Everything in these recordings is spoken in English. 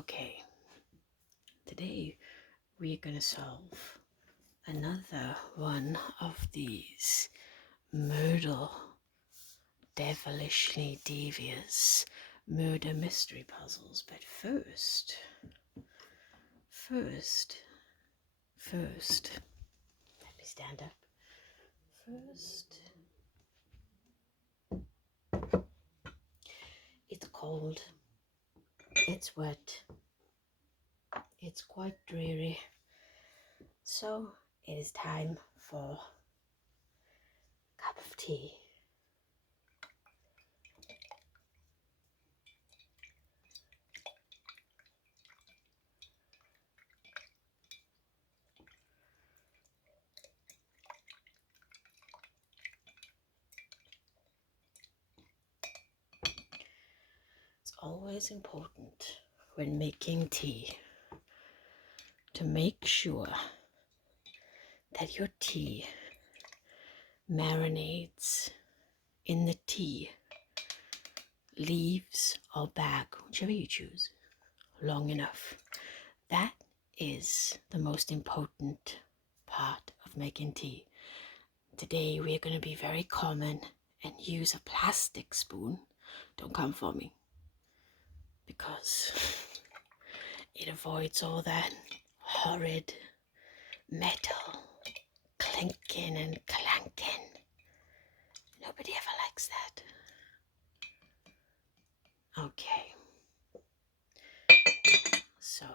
Okay, today we're gonna solve another one of these Murdle devilishly devious murder mystery puzzles. But first, let me stand up. It's cold, it's wet, it's quite dreary, so it is time for a cup of tea. It's always important when making tea to make sure that your tea marinades in the tea, leaves or bag, whichever you choose, long enough. That is the most important part of making tea. Today we are going to be very common and use a plastic spoon. Don't come for me, because it avoids all that horrid metal clinking and clanking. Nobody ever likes that. Okay. So,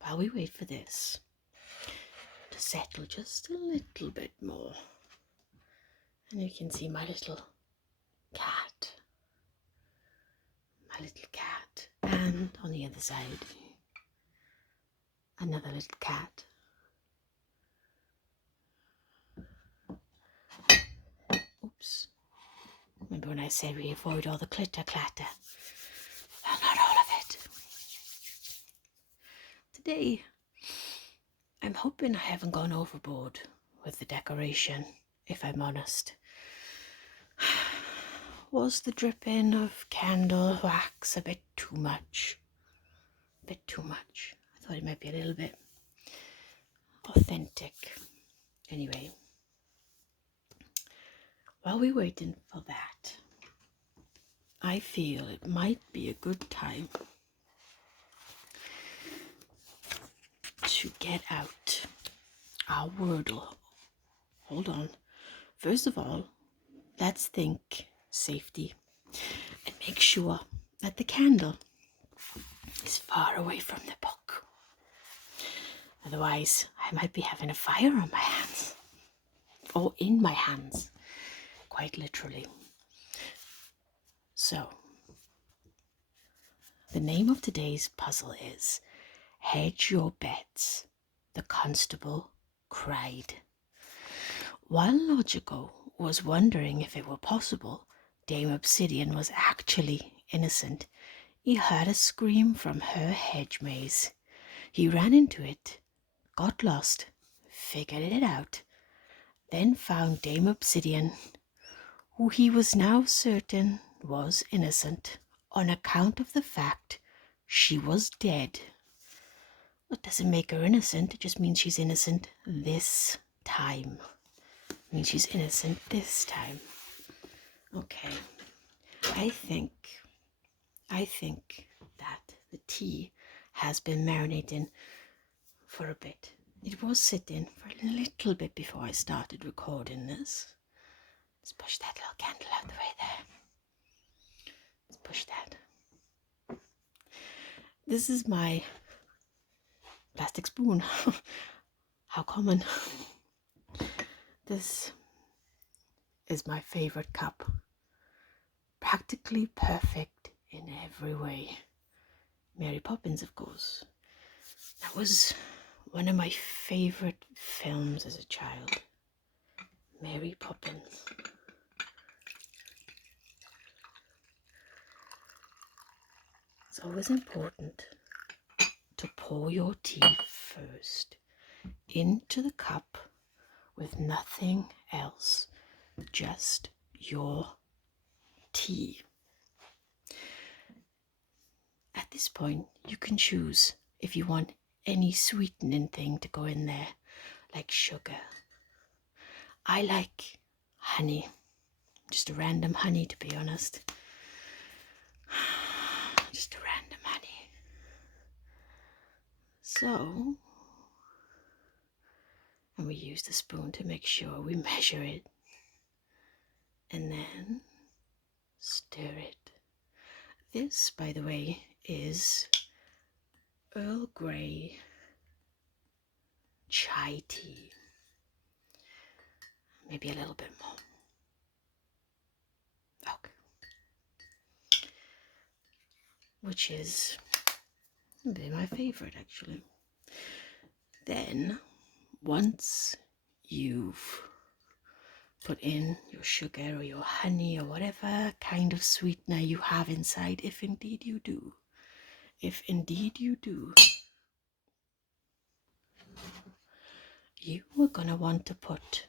while we wait for this to settle just a little bit more, and you can see my little cat, and on the other side, another little cat. Oops. Remember when I said we avoid all the clitter clatter? Well, not all of it. Today, I'm hoping I haven't gone overboard with the decoration, if I'm honest. Was the dripping of candle wax a bit too much? I thought it might be a little bit authentic. Anyway, while we're waiting for that, I feel it might be a good time to get out our Wordle. Hold on. First of all, let's think safety and make sure that the candle is far away from the book. Otherwise, I might be having a fire on my hands. Or in my hands, quite literally. So, the name of today's puzzle is Hedge Your Bets. The Constable Cried. While Logico was wondering if it were possible Dame Obsidian was actually innocent, he heard a scream from her hedge maze. He ran into it, got lost, figured it out, then found Dame Obsidian, who he was now certain was innocent on account of the fact she was dead. That doesn't make her innocent, it just means she's innocent this time. It means she's innocent this time. Okay, I think that the tea has been marinating for a bit. It was sitting for a little bit before I started recording this. Let's push that little candle out the way there. Let's push that. This is my plastic spoon. How common. This is my favorite cup. Practically perfect in every way. Mary Poppins, of course. That was one of my favorite films as a child. Mary Poppins. It's always important to pour your tea first into the cup with nothing else, just your tea. At this point, you can choose if you want any sweetening thing to go in there, like sugar. I like honey, just a random honey, to be honest. Just a random honey. So, and we use the spoon to make sure we measure it. And then stir it. This, by the way, is Earl Grey chai tea. Maybe a little bit more. Okay. Which is my favorite, actually. Then, once you've put in your sugar or your honey or whatever kind of sweetener you have inside, if indeed you do, you are going to want to put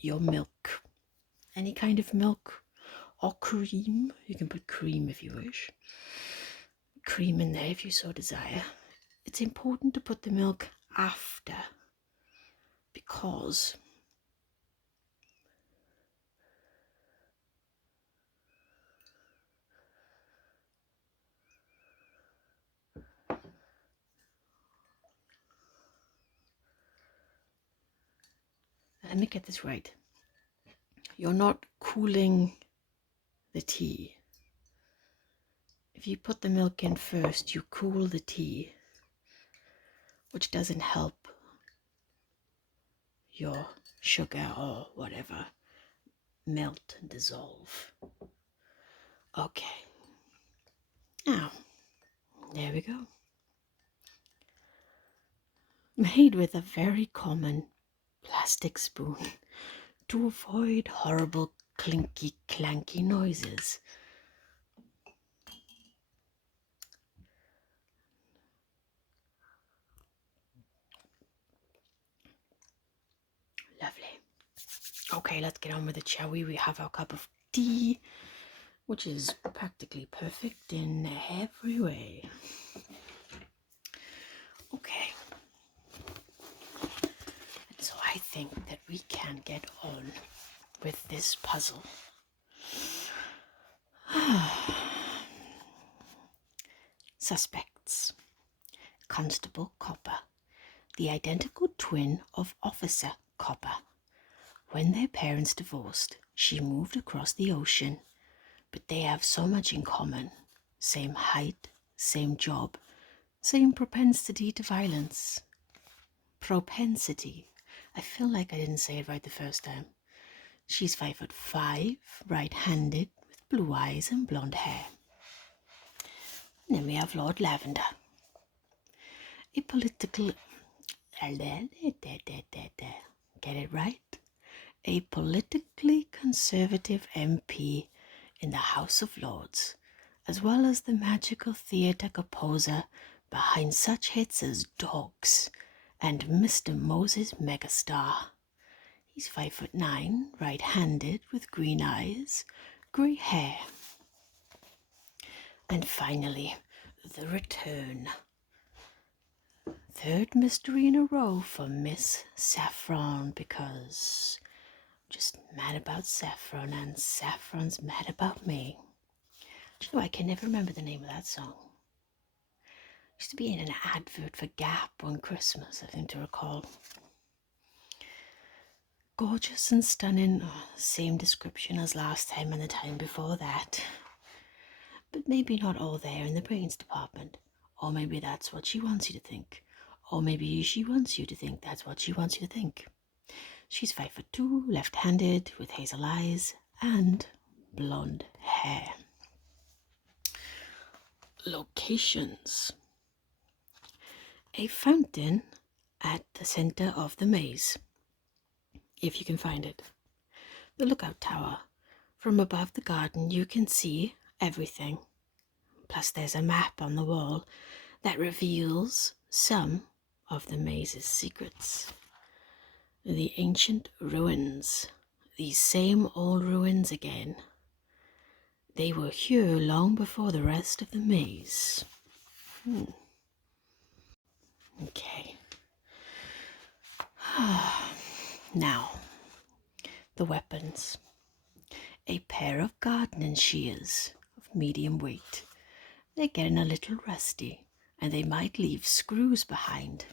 your milk, any kind of milk or cream. You can put cream if you wish. Cream in there if you so desire. It's important to put the milk after, because let me get this right. You're not cooling the tea. If you put the milk in first, you cool the tea, which doesn't help your sugar or whatever melt and dissolve. Okay. Now, there we go. Made with a very common plastic spoon to avoid horrible clinky clanky noises. Lovely. Okay, let's get on with it, shall we? We have our cup of tea, which is practically perfect in every way. Okay. And so I think that we can get on with this puzzle. Suspects. Constable Copper, the identical twin of Officer Copper. When their parents divorced, she moved across the ocean, but they have so much in common. Same height, same job, same propensity to violence. Propensity. I feel like I didn't say it right the first time. She's 5'5", right-handed, with blue eyes and blonde hair. And then we have Lord Lavender, a political... Get it right? A politically conservative MP in the House of Lords, as well as the magical theatre composer behind such hits as Dogs and Mr. Moses Megastar. He's 5'9", right-handed, with green eyes, grey hair. And finally, the return. Third mystery in a row for Miss Saffron, because I'm just mad about Saffron and Saffron's mad about me. Do you know, I can never remember the name of that song. It used to be in an advert for Gap on Christmas, I think to recall. Gorgeous and stunning, same description as last time and the time before that. But maybe not all there in the brains department. Or maybe that's what she wants you to think. Or maybe she wants you to think that's what she wants you to think. She's 5'2", left-handed, with hazel eyes and blonde hair. Locations. A fountain at the center of the maze, if you can find it. The lookout tower. From above the garden you can see everything. Plus there's a map on the wall that reveals some of the maze's secrets. The ancient ruins. These same old ruins again. They were here long before the rest of the maze. Okay. Now, the weapons. A pair of gardening shears of medium weight. They're getting a little rusty, and they might leave screws behind.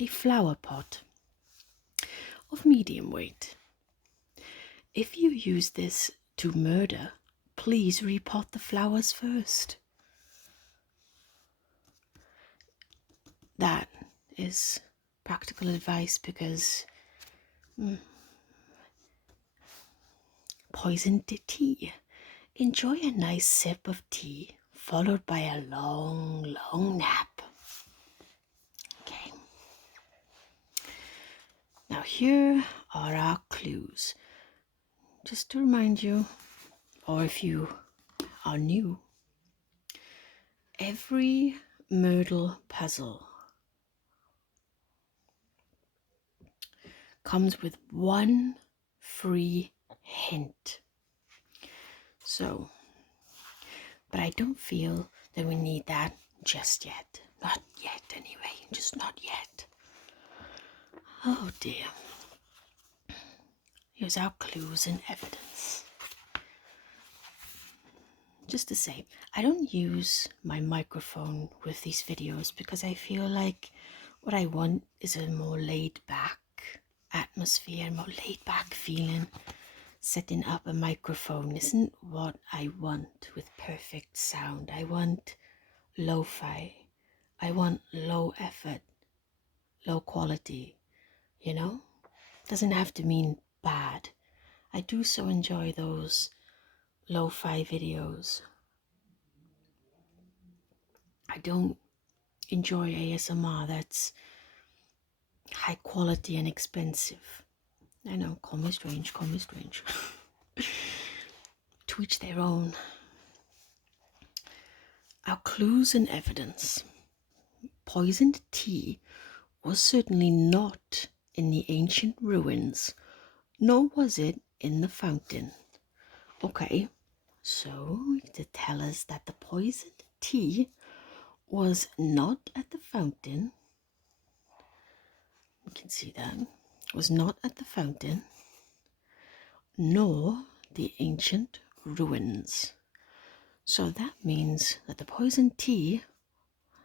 A flower pot of medium weight. If you use this to murder, please repot the flowers first. That is practical advice because poisoned tea. Enjoy a nice sip of tea followed by a long, long nap. Okay. Now here are our clues. Just to remind you, or if you are new, every Murdle puzzle comes with one free hint. So, but I don't feel that we need that just yet. Not yet, anyway. Just not yet. Oh dear. Here's our clues and evidence. Just to say, I don't use my microphone with these videos because I feel like what I want is a more laid back atmosphere, more laid back feeling. Setting up a microphone isn't what I want with perfect sound. I want lo-fi. I want low effort, low quality, you know? Doesn't have to mean bad. I do so enjoy those lo-fi videos. I don't enjoy ASMR that's high quality and expensive. I know, call me strange, call me strange. To each their own. Our clues and evidence. Poisoned tea was certainly not in the ancient ruins, nor was it in the fountain. Okay, so to tell us that the poisoned tea was not at the fountain, you can see that, was not at the fountain, nor the ancient ruins. So that means that the poisoned tea,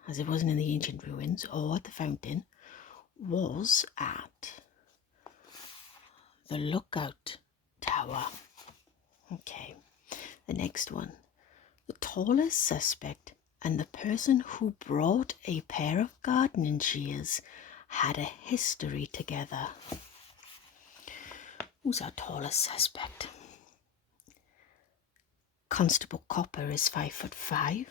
as it wasn't in the ancient ruins or at the fountain, was at the lookout tower. Okay, the next one. The tallest suspect and the person who brought a pair of gardening shears had a history together. Who's our tallest suspect? Constable Copper is 5'5",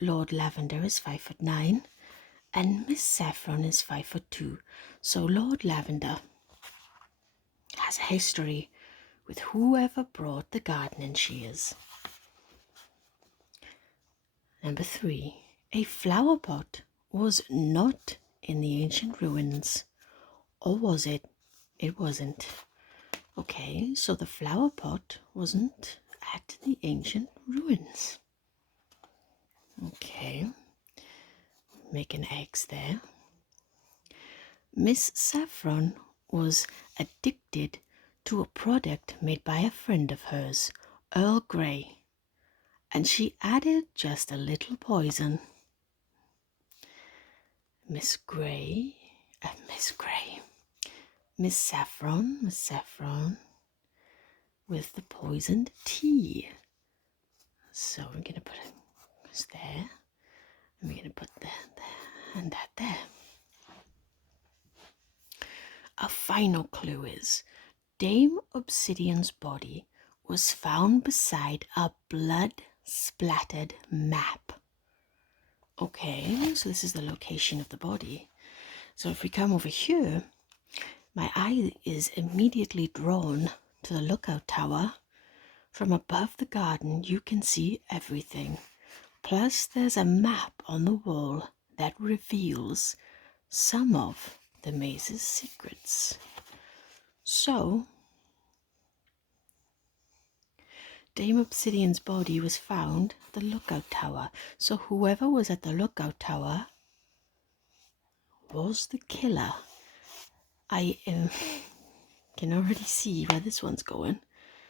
Lord Lavender is 5'9", and Miss Saffron is 5'2". So Lord Lavender has a history with whoever brought the gardening shears. Number 3, a flower pot was not in the ancient ruins. Or was it? It wasn't. Okay, so the flower pot wasn't at the ancient ruins. Okay, making eggs there. Miss Saffron was addicted to a product made by a friend of hers, Earl Grey, and she added just a little poison. Miss Saffron with the poisoned tea. So we're going to put it there, and we're going to put that there, and that there. Our final clue is Dame Obsidian's body was found beside a blood-splattered map. Okay, so this is the location of the body. So if we come over here, my eye is immediately drawn to the lookout tower. From above the garden, you can see everything. Plus, there's a map on the wall that reveals some of the maze's secrets. So, Dame Obsidian's body was found at the lookout tower. So whoever was at the lookout tower was the killer. I can already see where this one's going.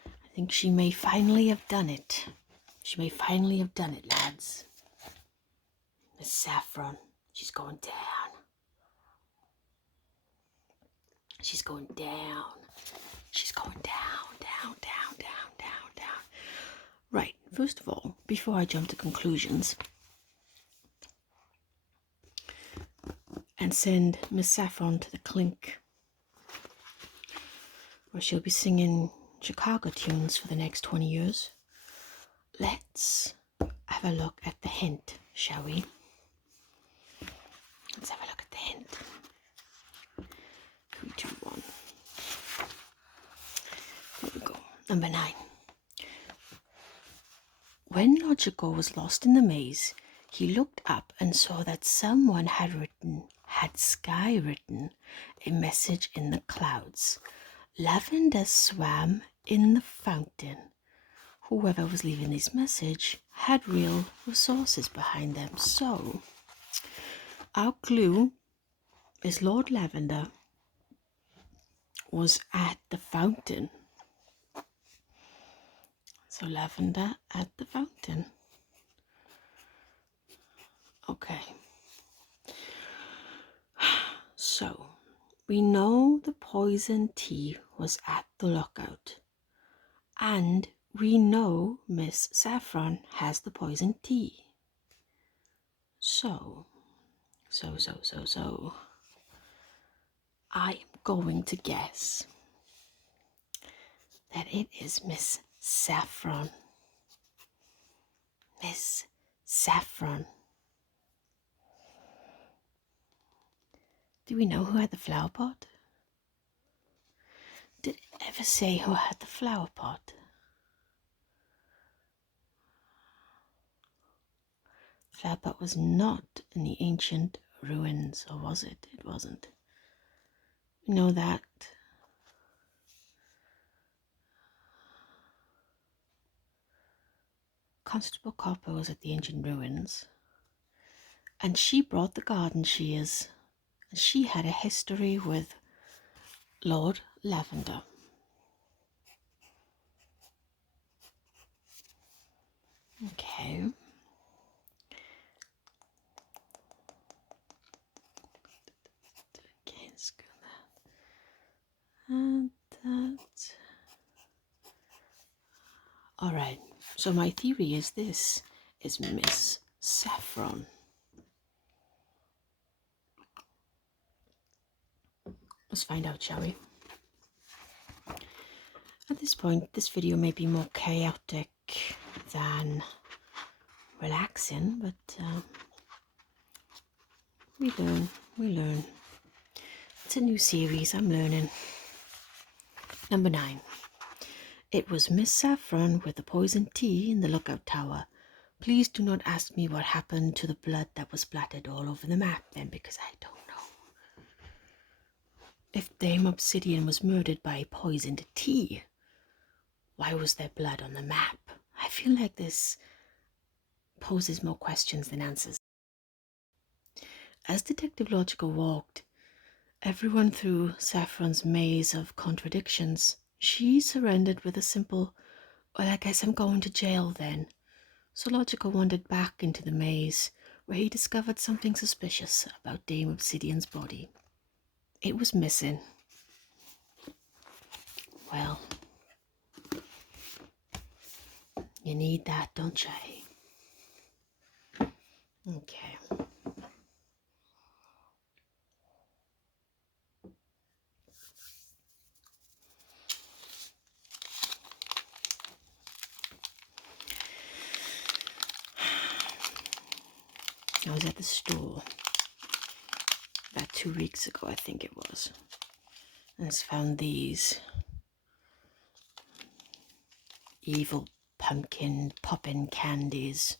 I think she may finally have done it. She may finally have done it, lads. Miss Saffron, she's going down. She's going down. She's going down, down, down, down, down, down. Right, first of all, before I jump to conclusions and send Miss Saffron to the clink, where she'll be singing Chicago tunes for the next 20 years, let's have a look at the hint, shall we? Let's have a look at the hint. 3, 2, 1. Here we go. Number 9. When Logical was lost in the maze, he looked up and saw that someone had skywritten a message in the clouds. Lavender swam in the fountain. Whoever was leaving this message had real resources behind them. So, our clue is Lord Lavender was at the fountain. So Lavender at the fountain. Okay. So, we know the poison tea was at the lookout. And we know Miss Saffron has the poison tea. So, I'm going to guess that it is Miss Saffron. Miss Saffron. Do we know who had the flower pot? Did it ever say who had the flower pot? Flower pot was not in the ancient ruins, or was it? It wasn't. We know that Constable Karber was at the ancient ruins, and she brought the garden shears, and she had a history with Lord Lavender. Okay. Okay, let's go that. And that. Alright, so my theory is this is Miss Saffron. Let's find out, shall we? At this point, this video may be more chaotic than relaxing, but we learn. It's a new series, I'm learning. Number 9. It was Miss Saffron with the poison tea in the lookout tower. Please do not ask me what happened to the blood that was splattered all over the map then, because I don't know. If Dame Obsidian was murdered by poisoned tea, why was there blood on the map? I feel like this poses more questions than answers. As Detective Logical walked everyone through Saffron's maze of contradictions, she surrendered with a simple, well, I guess I'm going to jail then. So Logical wandered back into the maze, where he discovered something suspicious about Dame Obsidian's body. It was missing. Well, you need that, don't you? Okay. I was at the store about 2 weeks ago, I think it was, and I found these evil pumpkin poppin' candies.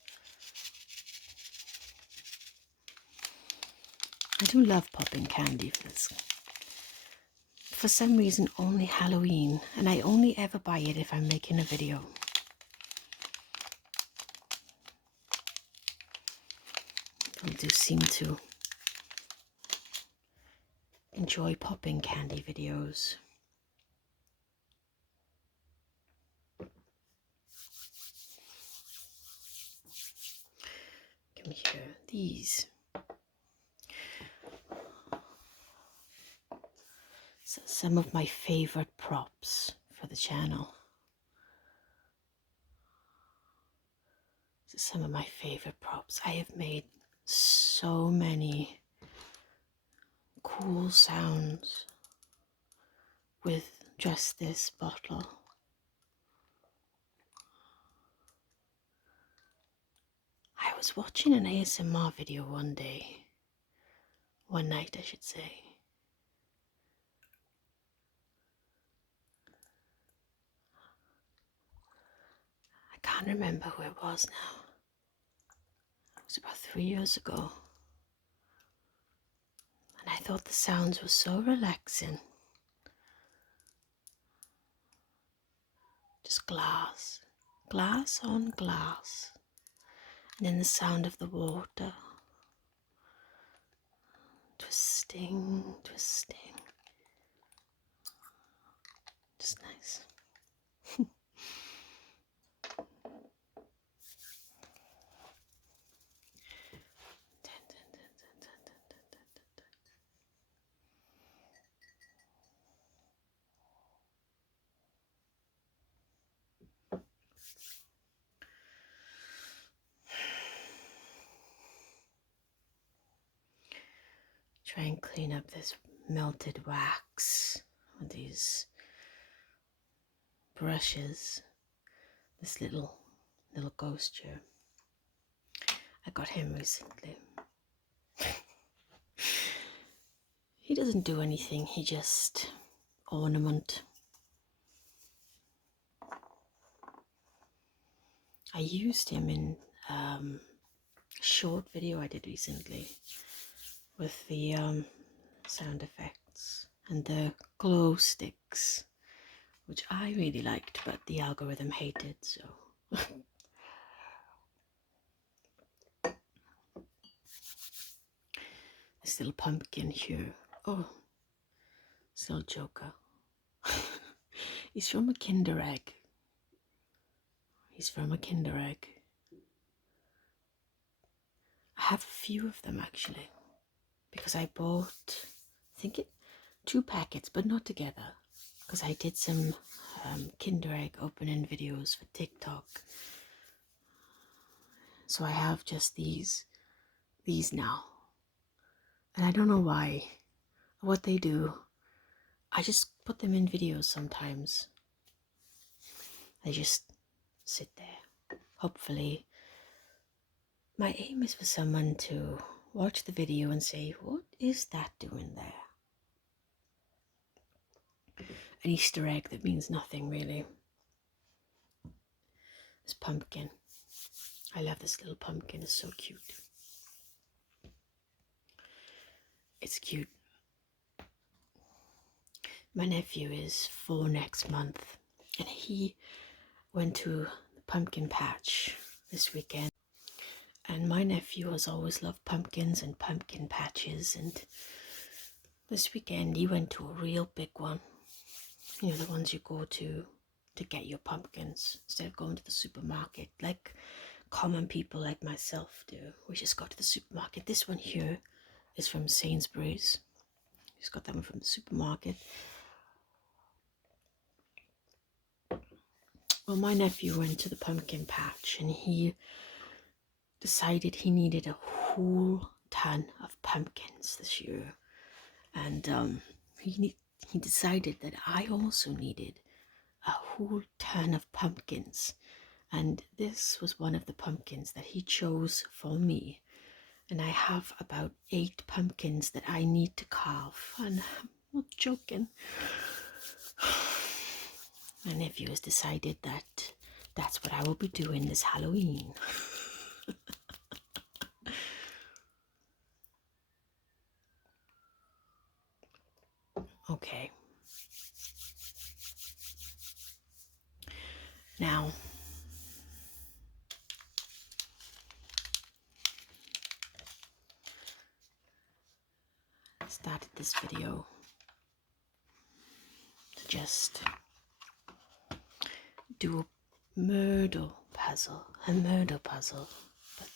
I do love poppin' candy for this. For some reason, only Halloween, and I only ever buy it if I'm making a video. People do seem to enjoy popping candy videos. Come here, these. So some of my favorite props for the channel. Some of my favorite props. I have made so many cool sounds with just this bottle. I was watching an ASMR video one night I should say. I can't remember who it was now. It was about 3 years ago. And I thought the sounds were so relaxing. Just glass on glass. And then the sound of the water. Twisting. Just nice. Try and clean up this melted wax with these brushes. This little ghost here. I got him recently. He doesn't do anything, he just ornament. I used him in a short video I did recently with the sound effects and the glow sticks, which I really liked, but the algorithm hated, so. This little pumpkin here. Oh, this little joker. He's from a Kinder Egg. I have a few of them actually, because I bought, I think 2 packets, but not together, because I did some Kinder Egg opening videos for TikTok. So I have just these now. And I don't know why, what they do. I just put them in videos sometimes. They just sit there. Hopefully, my aim is for someone to watch the video and say, what is that doing there? An Easter egg that means nothing really. This pumpkin. I love this little pumpkin, it's so cute. It's cute. My nephew is 4 next month, and he went to the pumpkin patch this weekend. And my nephew has always loved pumpkins and pumpkin patches, and this weekend he went to a real big one. You know, the ones you go to get your pumpkins instead of going to the supermarket like common people like myself do. We just go to the supermarket. This one here is from Sainsbury's. Just got that one from the supermarket. Well, my nephew went to the pumpkin patch and he decided he needed a whole ton of pumpkins this year. And he decided that I also needed a whole ton of pumpkins. And this was one of the pumpkins that he chose for me. And I have about 8 pumpkins that I need to carve. And I'm not joking. My nephew has decided that that's what I will be doing this Halloween. Okay. Now, video to just do a Murdle puzzle, but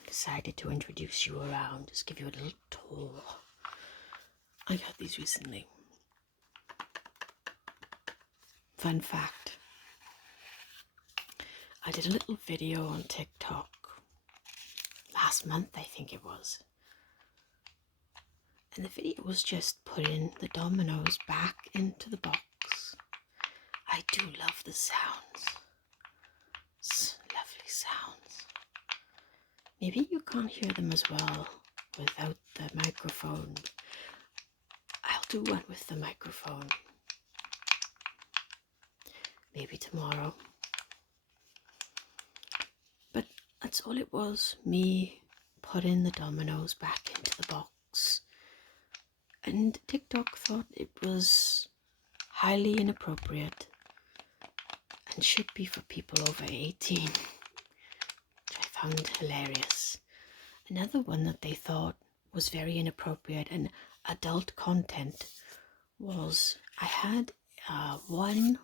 I decided to introduce you around, just give you a little tour. I got these recently. Fun fact, I did a little video on TikTok last month, I think it was. And the video was just putting the dominoes back into the box. I do love the sounds. It's lovely sounds. Maybe you can't hear them as well without the microphone. I'll do one with the microphone. Maybe tomorrow. But that's all it was, me putting the dominoes back into the box. And TikTok thought it was highly inappropriate and should be for people over 18, which I found hilarious. Another one that they thought was very inappropriate and adult content was I had one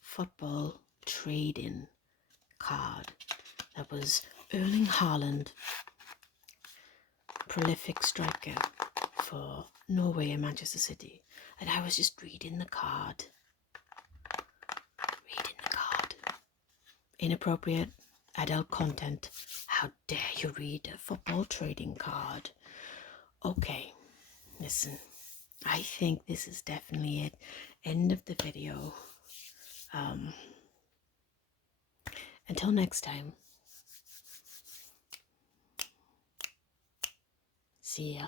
football trade-in card that was Erling Haaland, prolific striker for Norway and Manchester City, and I was just reading the card. Inappropriate adult content. How dare you read a football trading card? Okay, listen, I think this is definitely it. End of the video. Until next time. See ya.